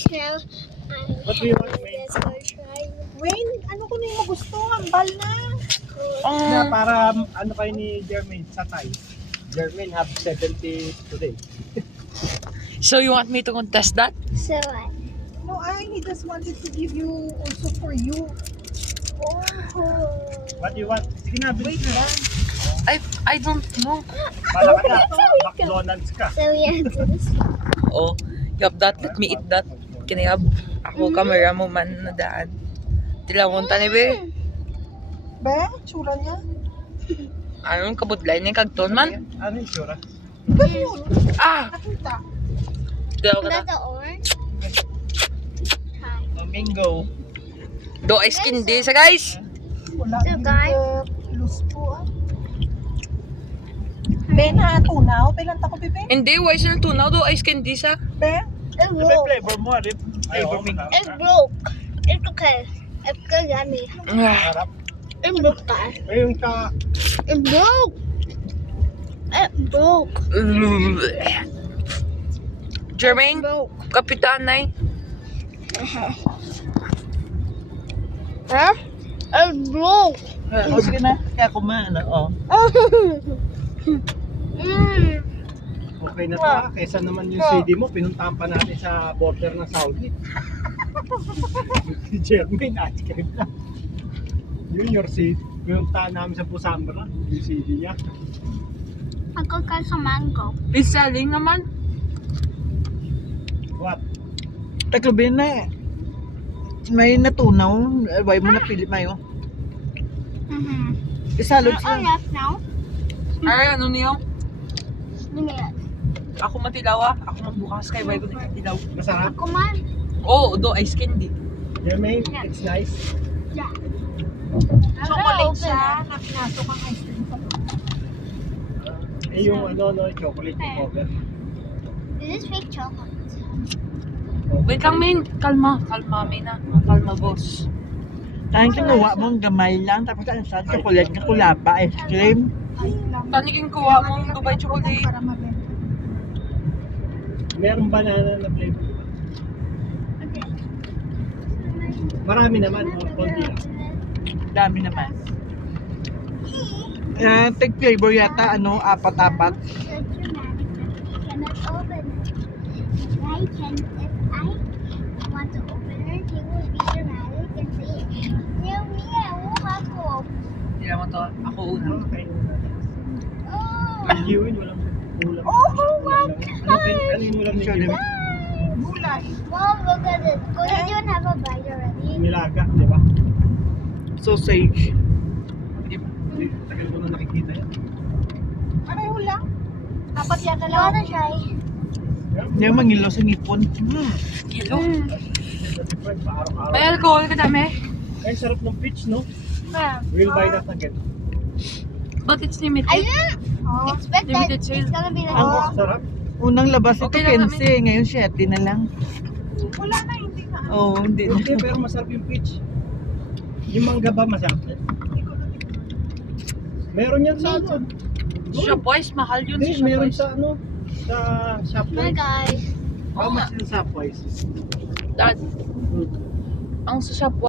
guys, now What do you want, Wayne? let's go try. Wayne, ano ko na yung gusto? Hambal na. Na para ano kayo ni Jermaine sa Thai. Jermaine have 70 today. So you want me to contest that? So what? No, he just wanted to give you also for you. Oh. What do you want? Sige na, bilis na. I don't know. Bala ka na. McDonald's ka. So we have to this. Oh, you have that. Let me eat that. Kinayab. Ako kamera mo man na daan. Tilawon tani be. Ba? Tsura niya? Anong kabudlay ni kagton man? Ano yung sura? Ba yun? Ah! Nakita. Daw ka Not na. the orange. Hi. Mango. Do ice candy sa guys. Wala. So, guys? Loose po ah. Ben, ha? Tunaw? Belan ko, bebe? Hindi, why sila tunaw? Do ice candy sa? Ben? It Ano ba yung broke. flavor mo? Ano yung flavor mo? It broke. It's okay. It's good, yummy. Ah. Harap. It broke, guys. Ay, yung ka... It broke. It broke. Jermaine, Broke. kapitan na Huh? It broke. O, sige na. Kaya kumain na. Oh. Mm. Okay na to. Kesa naman yung CD mo, pinuntahan pa natin sa border ng Saudi. Jermaine, ice cream lang. Yun your CD. Pinuntahan namin sa Pusambra, yung CD niya. Ako ka sa mango. Is selling naman. What? Taklobin na eh. May natunaw. Why mo napili mayo? Isalod siya. Yes, now. Ay, ano niyo? Give me it. Ako matilaw ah. Ako magbukas kay Vibe na matilaw. Masarap? Ako man. Oh, do ice candy. Jermaine, it's nice. Yeah. Chocolate siya. Na pinasok ang ice cream sa loob. Eh, yung ano, no, chocolate yung cover. This is fake chocolate. Wait lang, Min. Kalma. Kalma, Min ah. Kalma, boss. Tayong kinuha mong gamay lang. Tapos ano siya? Chocolate na kulapa. Ice cream. Tanikin kuha mong Dubai chocolate. Merong banana na flavor. Okay. Marami naman, konti lang. Dami naman. Take flavor yata. Ano? Apat-apat. So dramatic. Cannot open it. I can, if I want to open it, he will be dramatic and say, "Tell me, I won't have to open." Hindi naman to. Ako una. Okay. Oh. Ang yun, walang ulam. Oh my Ano yung ulam Sure, ninyo? Gulay. Mom, look at it. Kuya, you don't have a bite already. Nilaga, di ba? Sausage. Tagal ko na nakikita yan. Pareho lang. Apat yata You wanna try? Yung mangilo sa nipon. Kilo. Different pa araw-araw. May alcohol ka dami. Ay, sarap ng peach, no? We'll buy that again. But it's limited. I didn't expect that Limited sale. it's gonna be like Ang sarap. Unang labas ito, Okay lang 15. Ngayon, 7 na lang. Wala na, hindi na. Oo, hindi na. Hindi, pero masarap yung peach. Yung mangga ba masarap? Meron yan sa ano? Shopwise, mahal yun Hindi, sa meron Shopwise. sa ano? Sa My Shopwise. guys. How much yung Shopwise? Dad, ang sa Shopwise,